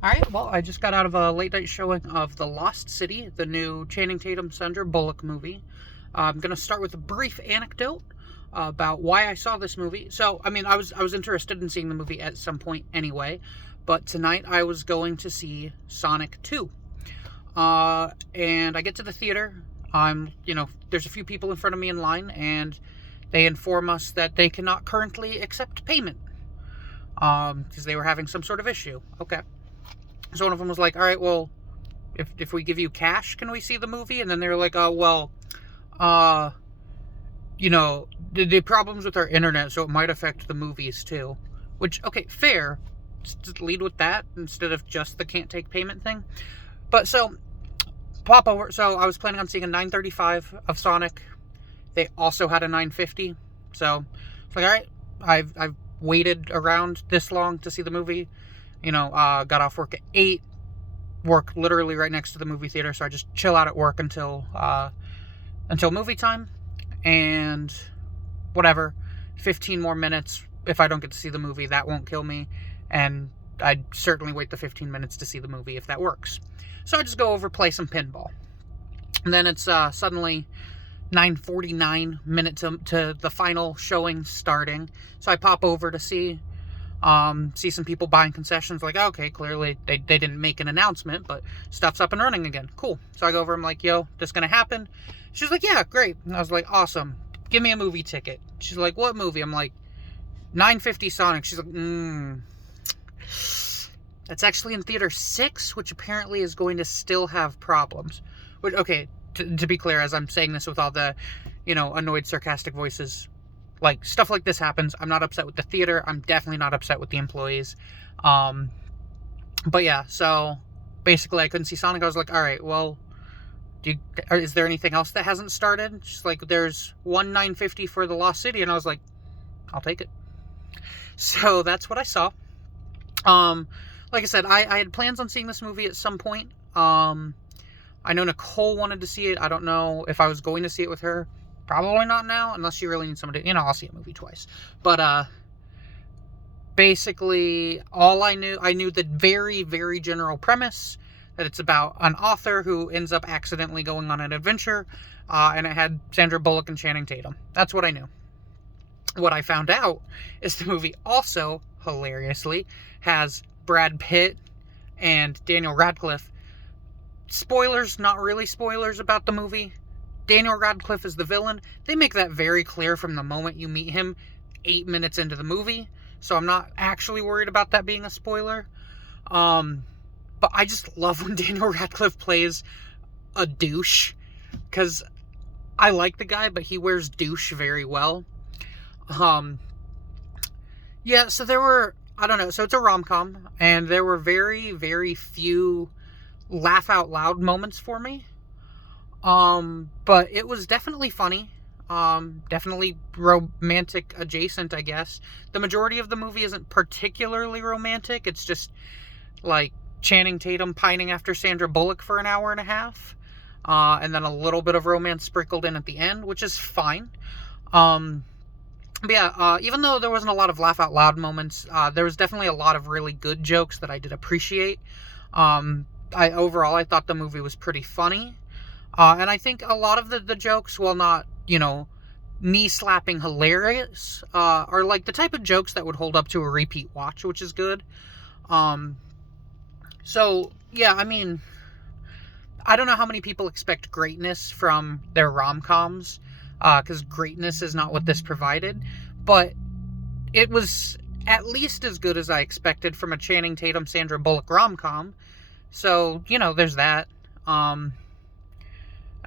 All right, well, I just got out of a late night showing of The Lost City, the new Channing Tatum Sandra Bullock movie. I'm going to start with a brief anecdote about why I saw this movie. So, I was interested in seeing the movie at some point anyway, but tonight I was going to see Sonic 2. And I get to the theater. There's a few people in front of me in line, and they inform us that they cannot currently accept payment because they were having some sort of issue. Okay. So one of them was like, all right, well, if we give you cash, can we see the movie? And then they were like, oh, well, uh, the problems with our internet, so it might affect the movies too. Which, okay, fair. Just lead with that instead of just the can't take payment thing. But so, pop over. So I was planning on seeing a 9:35 of Sonic. They also had a 9:50. So it's like, all right, I've waited around this long to see the movie. Got off work at 8, work literally right next to the movie theater, so I just chill out at work until movie time, and whatever, 15 more minutes. If I don't get to see the movie, that won't kill me, and I'd certainly wait the 15 minutes to see the movie if that works. So I just go over, play some pinball, and then it's suddenly 9:49 minutes to the final showing starting. So I pop over to see some people buying concessions. Like, okay, clearly they didn't make an announcement, but stuff's up and running again. Cool. So I go over, I'm like, yo, this gonna happen? She's like, yeah, great. And I was like, awesome, give me a movie ticket. She's like, what movie? I'm like, 9:50 Sonic. She's like, that's actually in theater 6, which apparently is going to still have problems. Which, okay, to be clear, as I'm saying this with all the annoyed sarcastic voices, like, stuff like this happens. I'm not upset with the theater. I'm definitely not upset with the employees. But yeah, so basically I couldn't see Sonic. I was like, all right, well, is there anything else that hasn't started? She's like, there's one 9:50 for the Lost City. And I was like, I'll take it. So that's what I saw. Like I said, I had plans on seeing this movie at some point. I know Nicole wanted to see it. I don't know if I was going to see it with her. Probably not now, unless she really needs somebody. I'll see a movie twice. But basically, I knew the very, very general premise, that it's about an author who ends up accidentally going on an adventure, and it had Sandra Bullock and Channing Tatum. That's what I knew. What I found out is the movie also, hilariously, has Brad Pitt and Daniel Radcliffe. Spoilers, not really spoilers about the movie. Daniel Radcliffe is the villain. They make that very clear from the moment you meet him 8 minutes into the movie. So I'm not actually worried about that being a spoiler. But I just love when Daniel Radcliffe plays a douche. Because I like the guy, but he wears douche very well. Yeah, so there were, I don't know, so it's a rom-com. And there were very, very few laugh out loud moments for me. But it was definitely funny. Definitely romantic adjacent, I guess. The majority of the movie isn't particularly romantic. It's just like Channing Tatum pining after Sandra Bullock for an hour and a half. And then a little bit of romance sprinkled in at the end, which is fine. But yeah, even though there wasn't a lot of laugh out loud moments, there was definitely a lot of really good jokes that I did appreciate. Overall, I thought the movie was pretty funny. And I think a lot of the jokes, while not, knee-slapping hilarious, are like the type of jokes that would hold up to a repeat watch, which is good. So, yeah, I don't know how many people expect greatness from their rom-coms, because greatness is not what this provided, but it was at least as good as I expected from a Channing Tatum, Sandra Bullock rom-com. So, there's that.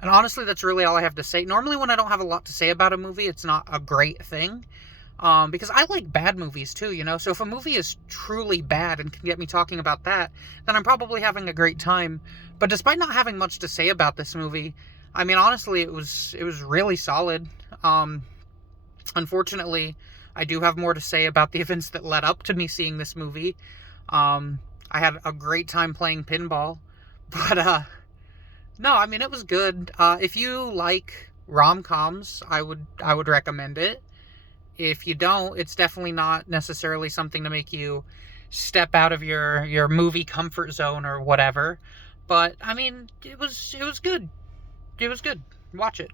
And honestly, that's really all I have to say. Normally, when I don't have a lot to say about a movie, it's not a great thing. Because I like bad movies too, So if a movie is truly bad and can get me talking about that, then I'm probably having a great time. But despite not having much to say about this movie, honestly, it was really solid. Unfortunately, I do have more to say about the events that led up to me seeing this movie. I had a great time playing pinball. But, no, it was good. If you like rom-coms, I would recommend it. If you don't, it's definitely not necessarily something to make you step out of your movie comfort zone or whatever. But I mean, it was good. It was good. Watch it.